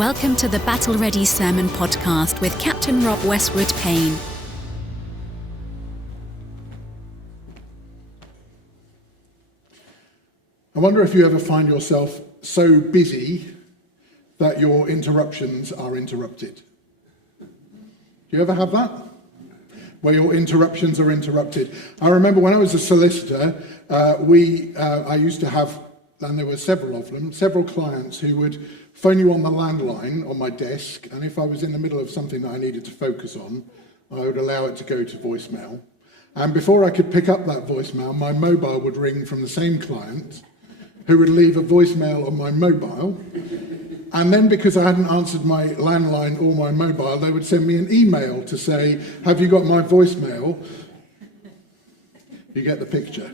Welcome to the Battle Ready Sermon Podcast with Captain Rob Westwood-Payne. I wonder if you ever find yourself so busy that your interruptions are interrupted. Do you ever have that? Where your interruptions are interrupted. I remember when I was a solicitor, I used to have, and there were several of them, several clients who would phone you on the landline on my desk, and if I was in the middle of something that I needed to focus on, I would allow it to go to voicemail. And before I could pick up that voicemail, my mobile would ring from the same client, who would leave a voicemail on my mobile. And then because I hadn't answered my landline or my mobile, they would send me an email to say, have you got my voicemail? You get the picture.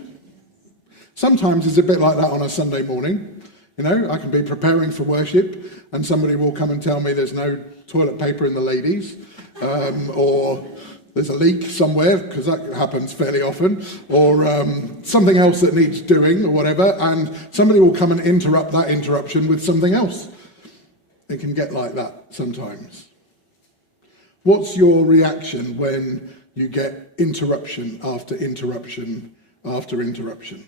Sometimes it's a bit like that on a Sunday morning. You know, I can be preparing for worship and somebody will come and tell me there's no toilet paper in the ladies, or there's a leak somewhere, because that happens fairly often, or something else that needs doing or whatever, and somebody will come and interrupt that interruption with something else. It can get like that sometimes. What's your reaction when you get interruption after interruption after interruption?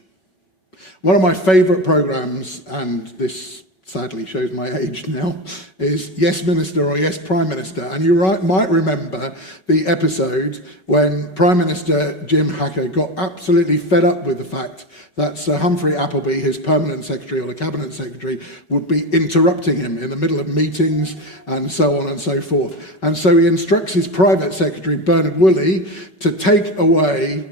One of my favourite programmes, and this sadly shows my age now, is Yes Minister or Yes Prime Minister. And you might remember the episode when Prime Minister Jim Hacker got absolutely fed up with the fact that Sir Humphrey Appleby, his permanent secretary or the cabinet secretary, would be interrupting him in the middle of meetings and so on and so forth. And so he instructs his private secretary, Bernard Woolley, to take away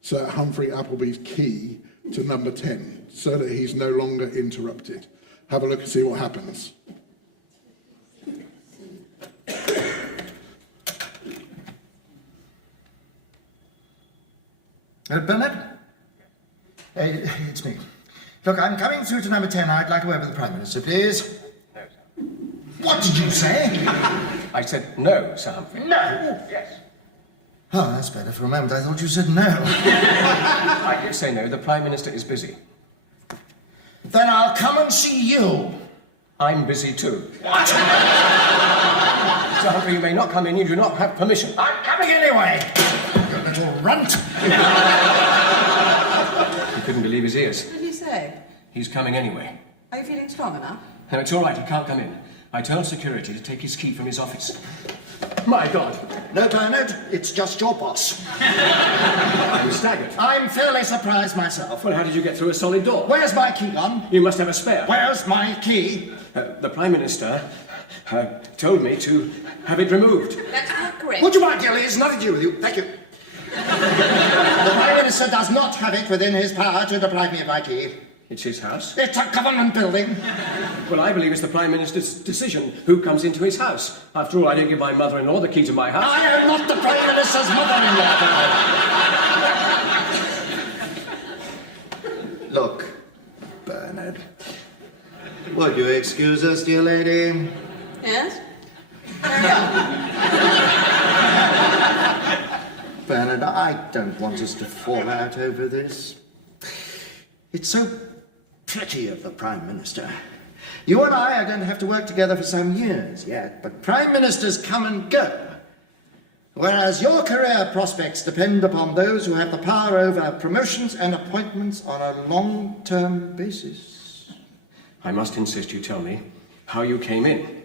Sir Humphrey Appleby's key to number 10, so that he's no longer interrupted. Have a look and see what happens. Bernard? It's me. Look, I'm coming through to number 10. I'd like a word with the Prime Minister, please. No, sir. What did you say? I said no, Sir Humphrey. No! Yes. Oh, that's better. For a moment I thought you said no. I did say no. The Prime Minister is busy. Then I'll come and see you. I'm busy too. What? Sir Humphrey, you may not come in. You do not have permission. I'm coming anyway. You little runt. He couldn't believe his ears. What did he say? He's coming anyway. Are you feeling strong enough? No, it's all right. He can't come in. I told security to take his key from his office. My God. No, Bernard, it's just your boss. I'm staggered. I'm fairly surprised myself. Well, how did you get through a solid door? Where's my key gone? You must have a spare. Where's my key? The Prime Minister told me to have it removed. That's not correct. Would you mind, dear Liz? Nothing to do with you. Thank you. The Prime Minister does not have it within his power to deprive me of my key. It's his house. It's a government building. Well, I believe it's the Prime Minister's decision who comes into his house. After all, I didn't give my mother-in-law the key to my house. I am not the Prime Minister's mother-in-law. Look, Bernard. Would you excuse us, dear lady? Yes? Bernard, I don't want us to fall out over this. It's so pretty of the Prime Minister. You and I are going to have to work together for some years yet, but Prime Ministers come and go. Whereas your career prospects depend upon those who have the power over promotions and appointments on a long-term basis. I must insist you tell me how you came in.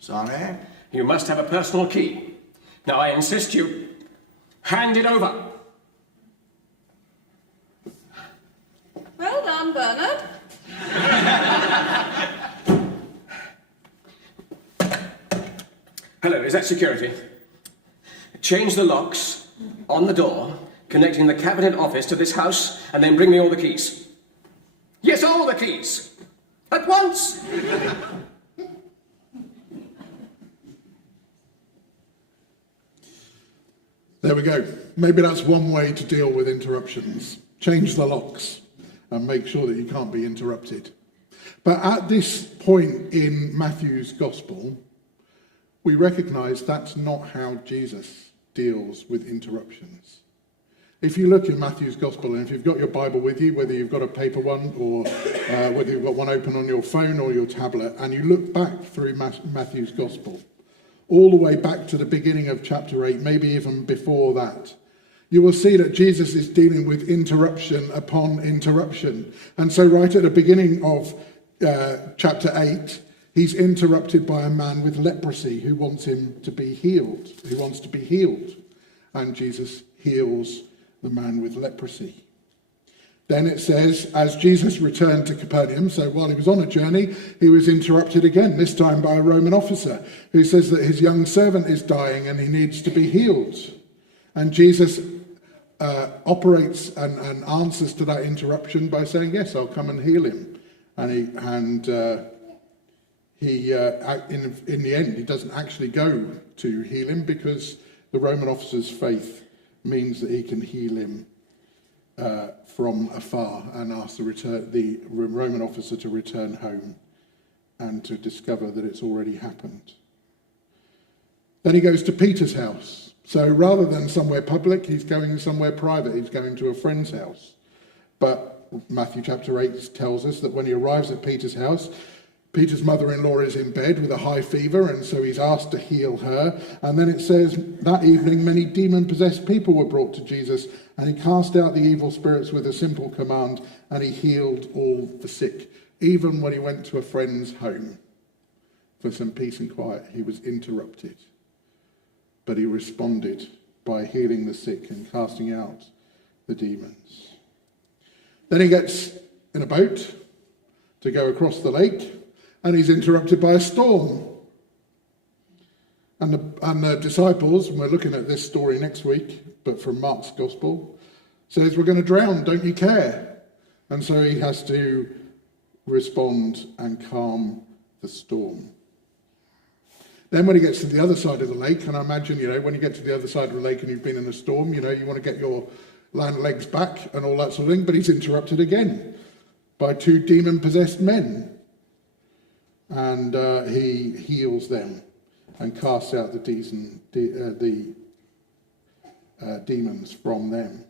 Sorry? You must have a personal key. Now, I insist you hand it over. Well done, Bernard. Hello, is that security? Change the locks on the door connecting the Cabinet Office to this house, and then bring me all the keys. Yes, all the keys. At once. There we go. Maybe that's one way to deal with interruptions. Change the locks and make sure that you can't be interrupted. But at this point in Matthew's Gospel, we recognise that's not how Jesus deals with interruptions. If you look in Matthew's Gospel, and if you've got your Bible with you, whether you've got a paper one or whether you've got one open on your phone or your tablet, and you look back through Matthew's Gospel, all the way back to the beginning of chapter 8, maybe even before that, you will see that Jesus is dealing with interruption upon interruption. And so right at the beginning of chapter 8, he's interrupted by a man with leprosy who wants him to be healed, who wants to be healed. And Jesus heals the man with leprosy. Then it says, as Jesus returned to Capernaum, so while he was on a journey, he was interrupted again, this time by a Roman officer who says that his young servant is dying and he needs to be healed. And Jesus operates and answers to that interruption by saying, yes, I'll come and heal him. And in the end, he doesn't actually go to heal him because the Roman officer's faith means that he can heal him from afar, and asks the Roman officer to return home and to discover that it's already happened. Then he goes to Peter's house. So rather than somewhere public, he's going somewhere private. He's going to a friend's house. But Matthew chapter 8 tells us that when he arrives at Peter's house, Peter's mother-in-law is in bed with a high fever, and so he's asked to heal her. And then it says, that evening many demon-possessed people were brought to Jesus, and he cast out the evil spirits with a simple command, and he healed all the sick. Even when he went to a friend's home for some peace and quiet, he was interrupted. But he responded by healing the sick and casting out the demons. Then he gets in a boat to go across the lake, and he's interrupted by a storm. And the disciples, and we're looking at this story next week, but from Mark's Gospel, says, we're going to drown, don't you care? And so he has to respond and calm the storm. Then when he gets to the other side of the lake, and I imagine, when you get to the other side of the lake and you've been in a storm, you want to get your land legs back and all that sort of thing, but he's interrupted again by two demon-possessed men. And he heals them and casts out the demons from them.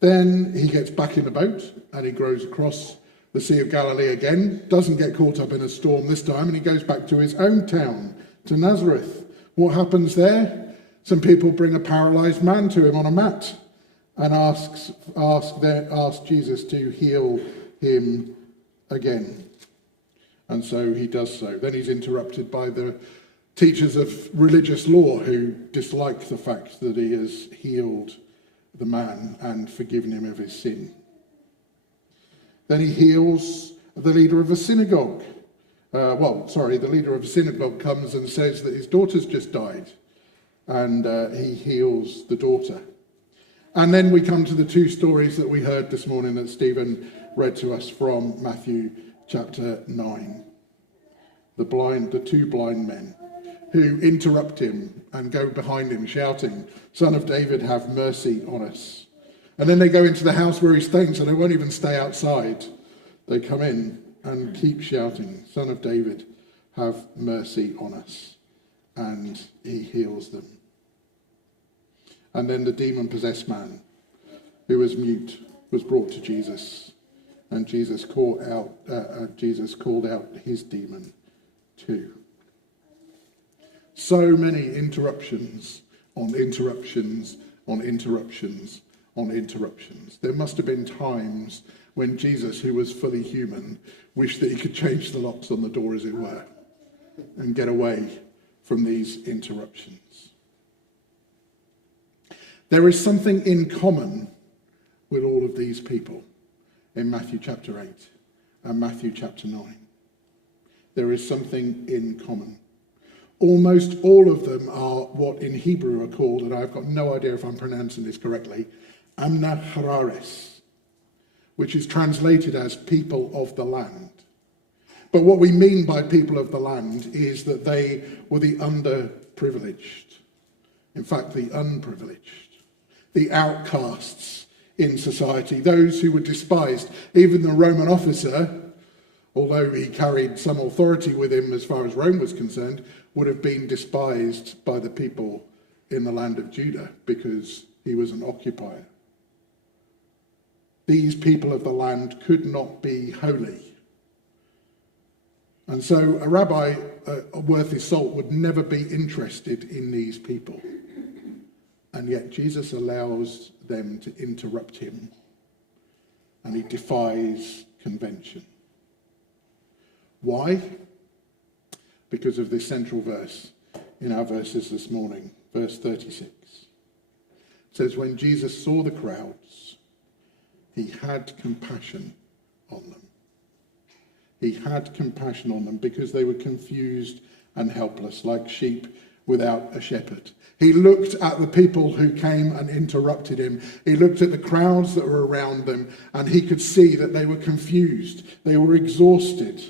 Then he gets back in the boat and he goes across the Sea of Galilee again, doesn't get caught up in a storm this time, and he goes back to his own town, to Nazareth. What happens there? Some people bring a paralyzed man to him on a mat and ask Jesus to heal him again. And so he does so. Then he's interrupted by the teachers of religious law who dislike the fact that he has healed the man and forgiven him of his sin. Then he heals the leader of a synagogue. The leader of a synagogue comes and says that his daughter's just died, and he heals the daughter. And then we come to the two stories that we heard this morning that Stephen read to us from Matthew chapter 9. The two blind men who interrupt him and go behind him shouting, Son of David, have mercy on us. And then they go into the house where he's staying, so they won't even stay outside. They come in and keep shouting, Son of David, have mercy on us. And he heals them. And then the demon-possessed man, who was mute, was brought to Jesus. And Jesus called out his demon too. So many interruptions on interruptions on interruptions on interruptions. There must have been times when Jesus, who was fully human, wished that he could change the locks on the door, as it were, and get away from these interruptions. There is something in common with all of these people in Matthew chapter 8 and Matthew chapter 9. There is something in common. Almost all of them are what in Hebrew are called, and I've got no idea if I'm pronouncing this correctly, hierarchies, which is translated as people of the land. But what we mean by people of the land is that they were the underprivileged, in fact the unprivileged, the outcasts in society, those who were despised. Even the Roman officer, although he carried some authority with him as far as Rome was concerned, would have been despised by the people in the land of Judah because He was an occupier. These people of the land could not be holy. And so a rabbi worth his salt would never be interested in these people. And yet Jesus allows them to interrupt him. And he defies convention. Why? Because of this central verse in our verses this morning, verse 36. It says, when Jesus saw the crowds, he had compassion on them. He had compassion on them because they were confused and helpless, like sheep without a shepherd. He looked at the people who came and interrupted him. He looked at the crowds that were around them, and he could see that they were confused. They were exhausted.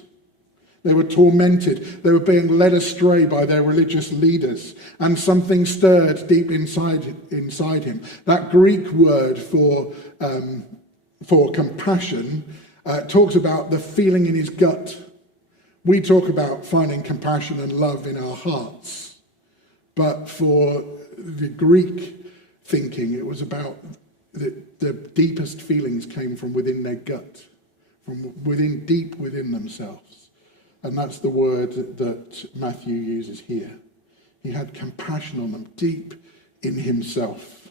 They were tormented. They were being led astray by their religious leaders. And something stirred deep inside him. That Greek word for compassion talks about the feeling in his gut. We talk about finding compassion and love in our hearts. But for the Greek thinking, it was about the deepest feelings came from within their gut, from deep within themselves. And that's the word that Matthew uses here. He had compassion on them, deep in himself.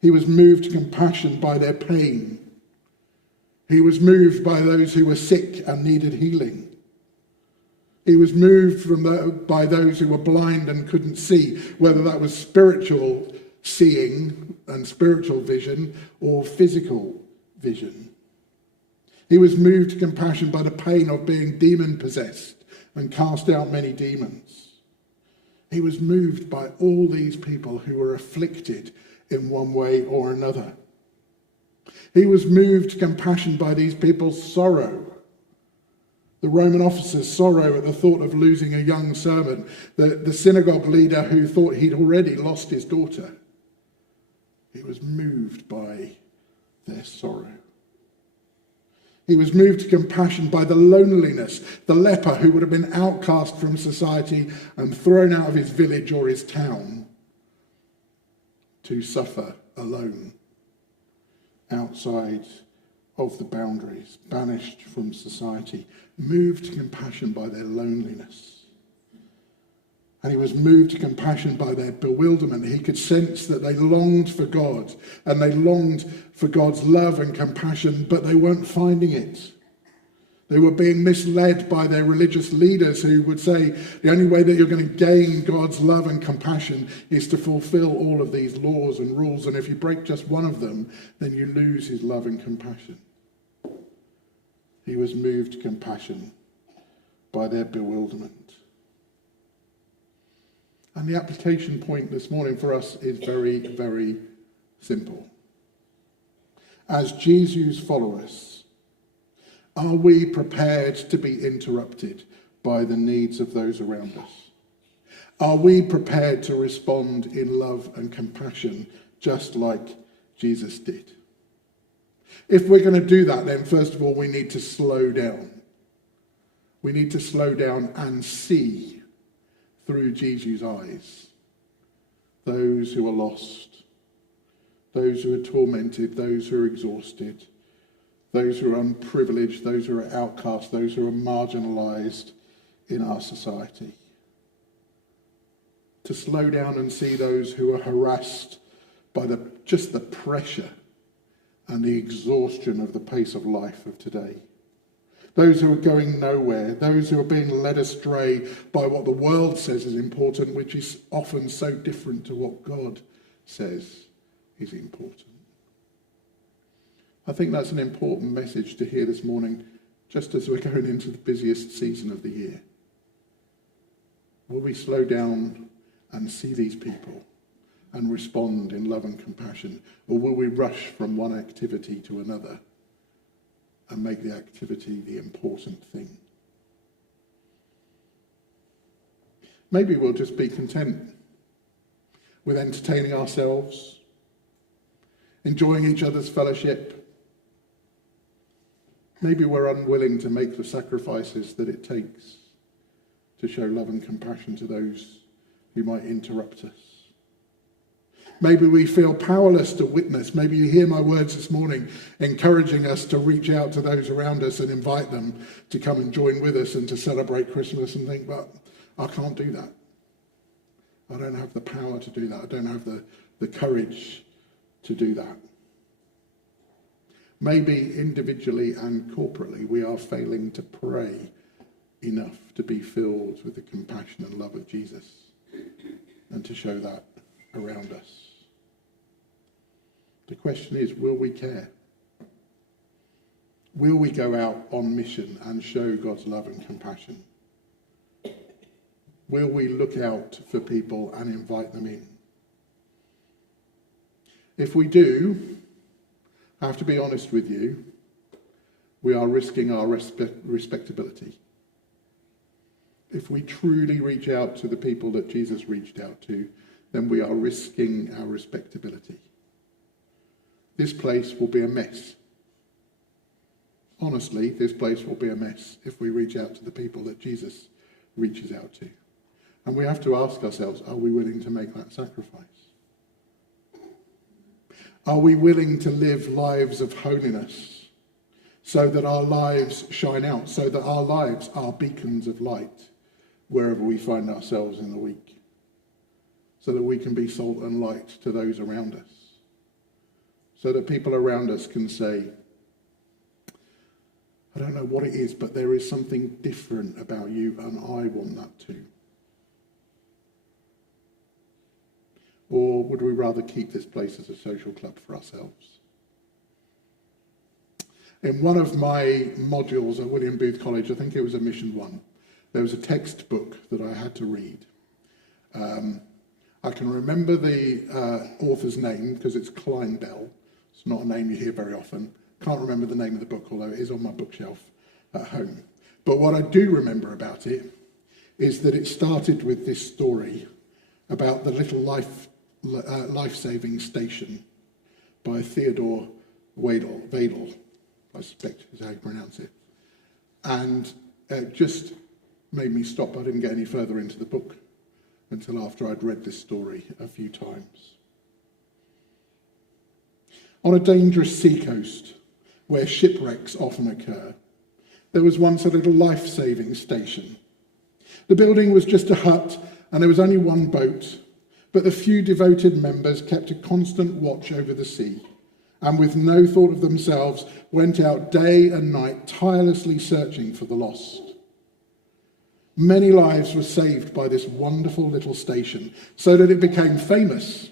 He was moved to compassion by their pain. He was moved by those who were sick and needed healing. He was moved by those who were blind and couldn't see, whether that was spiritual seeing and spiritual vision or physical vision. He was moved to compassion by the pain of being demon-possessed and cast out many demons. He was moved by all these people who were afflicted in one way or another. He was moved to compassion by these people's sorrow. The Roman officer's sorrow at the thought of losing a young servant, the synagogue leader who thought he'd already lost his daughter. He was moved by their sorrow. He was moved to compassion by the loneliness, the leper who would have been outcast from society and thrown out of his village or his town to suffer alone, outside of the boundaries, banished from society, moved to compassion by their loneliness. And he was moved to compassion by their bewilderment. He could sense that they longed for God, and they longed for God's love and compassion, but they weren't finding it. They were being misled by their religious leaders who would say the only way that you're going to gain God's love and compassion is to fulfill all of these laws and rules, and if you break just one of them, then you lose his love and compassion. He was moved to compassion by their bewilderment. And the application point this morning for us is very, very simple. As Jesus' followers, are we prepared to be interrupted by the needs of those around us? Are we prepared to respond in love and compassion just like Jesus did? If we're going to do that, then first of all, we need to slow down. We need to slow down and see through Jesus' eyes those who are lost, those who are tormented, those who are exhausted, those who are unprivileged, those who are outcast, those who are marginalized in our society. To slow down and see those who are harassed by just the pressure and the exhaustion of the pace of life of today. Those who are going nowhere, those who are being led astray by what the world says is important, which is often so different to what God says is important. I think that's an important message to hear this morning, just as we're going into the busiest season of the year. Will we slow down and see these people and respond in love and compassion? Or will we rush from one activity to another and make the activity the important thing? Maybe we'll just be content with entertaining ourselves, enjoying each other's fellowship. Maybe we're unwilling to make the sacrifices that it takes to show love and compassion to those who might interrupt us. Maybe we feel powerless to witness. Maybe you hear my words this morning encouraging us to reach out to those around us and invite them to come and join with us and to celebrate Christmas, and think, but I can't do that. I don't have the power to do that. I don't have the courage to do that. Maybe individually and corporately we are failing to pray enough to be filled with the compassion and love of Jesus and to show that around us. The question is, will we care? Will we go out on mission and show God's love and compassion? Will we look out for people and invite them in? If we do, I have to be honest with you, we are risking our respectability. If we truly reach out to the people that Jesus reached out to, then we are risking our respectability. This place will be a mess. Honestly, this place will be a mess if we reach out to the people that Jesus reaches out to. And we have to ask ourselves, are we willing to make that sacrifice? Are we willing to live lives of holiness so that our lives shine out, so that our lives are beacons of light wherever we find ourselves in the week, so that we can be salt and light to those around us, so that people around us can say, I don't know what it is, but there is something different about you, and I want that too. Or would we rather keep this place as a social club for ourselves? In one of my modules at William Booth College, I think it was a Mission 1, there was a textbook that I had to read. I can remember the author's name because it's Klein Bell. It's not a name you hear very often. Can't remember the name of the book, although it is on my bookshelf at home. But what I do remember about it is that it started with this story about the little life-saving station by Theodore Wedel, I suspect is how you pronounce it. And it just made me stop. I didn't get any further into the book until after I'd read this story a few times. On a dangerous seacoast where shipwrecks often occur, there was once a little life-saving station. The building was just a hut and there was only one boat, but the few devoted members kept a constant watch over the sea, and with no thought of themselves went out day and night tirelessly searching for the lost. Many lives were saved by this wonderful little station, so that it became famous.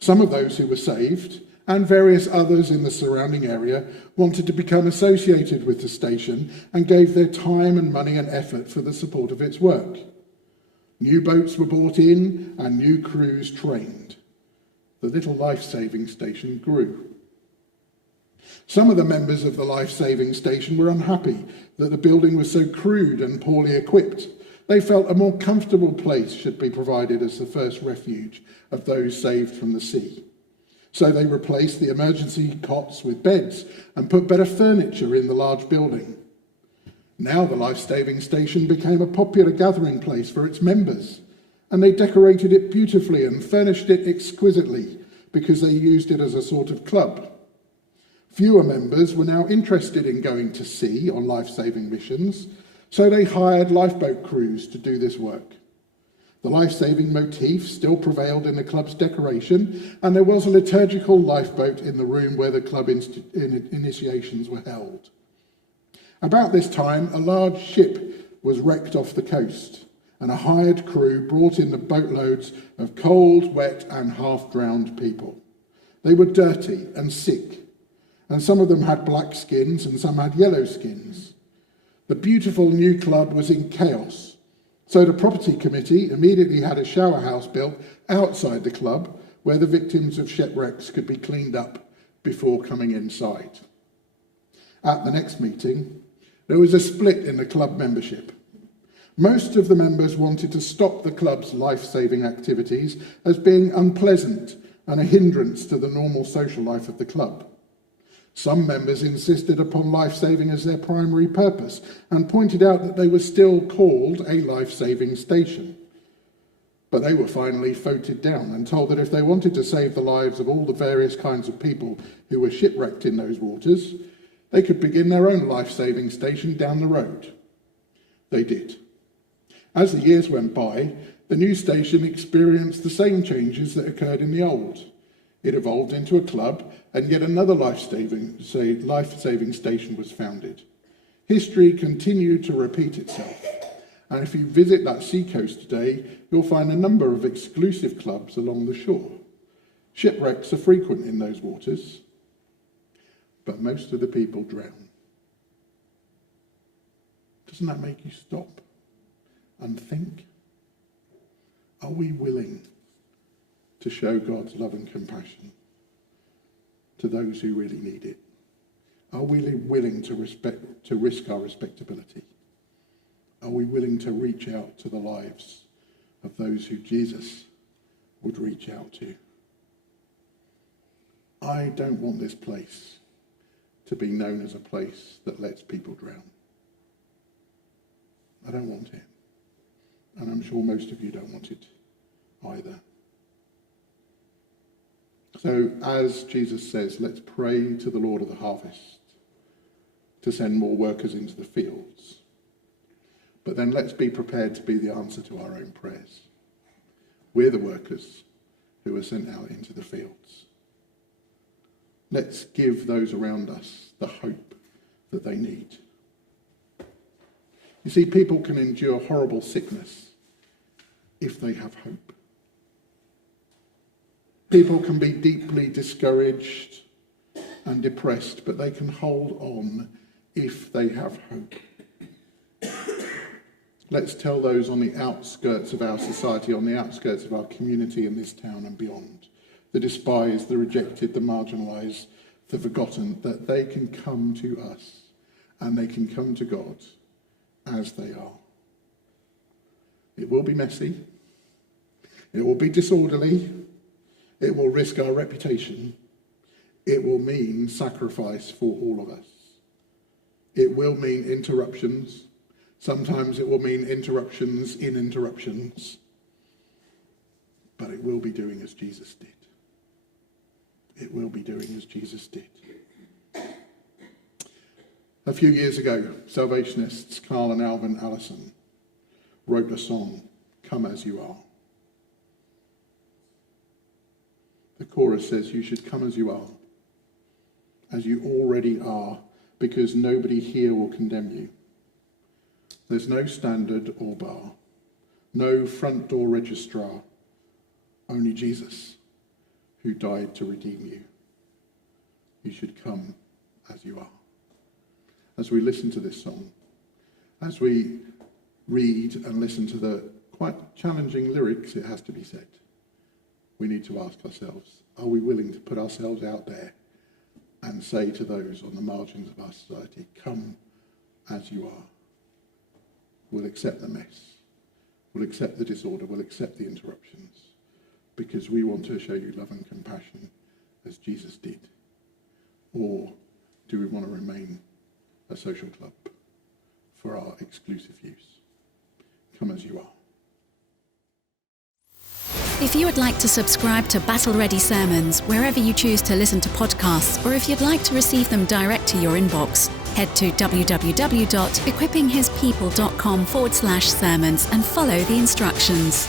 Some of those who were saved, and various others in the surrounding area, wanted to become associated with the station and gave their time and money and effort for the support of its work. New boats were brought in and new crews trained. The little life-saving station grew. Some of the members of the life-saving station were unhappy that the building was so crude and poorly equipped. They felt a more comfortable place should be provided as the first refuge of those saved from the sea. So they replaced the emergency cots with beds and put better furniture in the large building. Now the life-saving station became a popular gathering place for its members, and they decorated it beautifully and furnished it exquisitely because they used it as a sort of club. Fewer members were now interested in going to sea on life-saving missions, so they hired lifeboat crews to do this work. The life-saving motif still prevailed in the club's decoration, and there was a liturgical lifeboat in the room where the club initiations were held. About this time, a large ship was wrecked off the coast, and a hired crew brought in the boatloads of cold, wet, and half-drowned people. They were dirty and sick, and some of them had black skins and some had yellow skins. The beautiful new club was in chaos, so the property committee immediately had a shower house built outside the club where the victims of shipwrecks could be cleaned up before coming inside. At the next meeting, there was a split in the club membership. Most of the members wanted to stop the club's life-saving activities as being unpleasant and a hindrance to the normal social life of the club. Some members insisted upon life-saving as their primary purpose and pointed out that they were still called a life-saving station. But they were finally voted down and told that if they wanted to save the lives of all the various kinds of people who were shipwrecked in those waters, they could begin their own life-saving station down the road. They did. As the years went by, the new station experienced the same changes that occurred in the old. It evolved into a club, and yet another life-saving station was founded. History continued to repeat itself. And if you visit that seacoast today, you'll find a number of exclusive clubs along the shore. Shipwrecks are frequent in those waters, but most of the people drown. Doesn't that make you stop and think? Are we willing to show God's love and compassion to those who really need it? Are we willing to risk our respectability? Are we willing to reach out to the lives of those who Jesus would reach out to? I don't want this place to be known as a place that lets people drown. I don't want it. And I'm sure most of you don't want it either. So as Jesus says, let's pray to the Lord of the harvest to send more workers into the fields. But then let's be prepared to be the answer to our own prayers. We're the workers who are sent out into the fields. Let's give those around us the hope that they need. You see, people can endure horrible sickness if they have hope. People can be deeply discouraged and depressed, but they can hold on if they have hope. Let's tell those on the outskirts of our society, on the outskirts of our community in this town and beyond, the despised, the rejected, the marginalised, the forgotten, that they can come to us and they can come to God as they are. It will be messy. It will be disorderly. It will risk our reputation. It will mean sacrifice for all of us. It will mean interruptions. Sometimes it will mean interruptions in interruptions. But it will be doing as Jesus did. It will be doing as Jesus did. A few years ago, Salvationists Carl and Alvin Allison wrote a song, "Come As You Are." The chorus says, "You should come as you are, as you already are, because nobody here will condemn you. There's no standard or bar, no front door registrar, only Jesus who died to redeem you. You should come as you are." As we listen to this song, as we read and listen to the quite challenging lyrics, it has to be said, we need to ask ourselves, are we willing to put ourselves out there and say to those on the margins of our society, come as you are? We'll accept the mess. We'll accept the disorder. We'll accept the interruptions because we want to show you love and compassion as Jesus did. Or do we want to remain a social club for our exclusive use? Come as you are. If you would like to subscribe to Battle Ready Sermons wherever you choose to listen to podcasts, or if you'd like to receive them direct to your inbox, head to www.equippinghispeople.com/sermons and follow the instructions.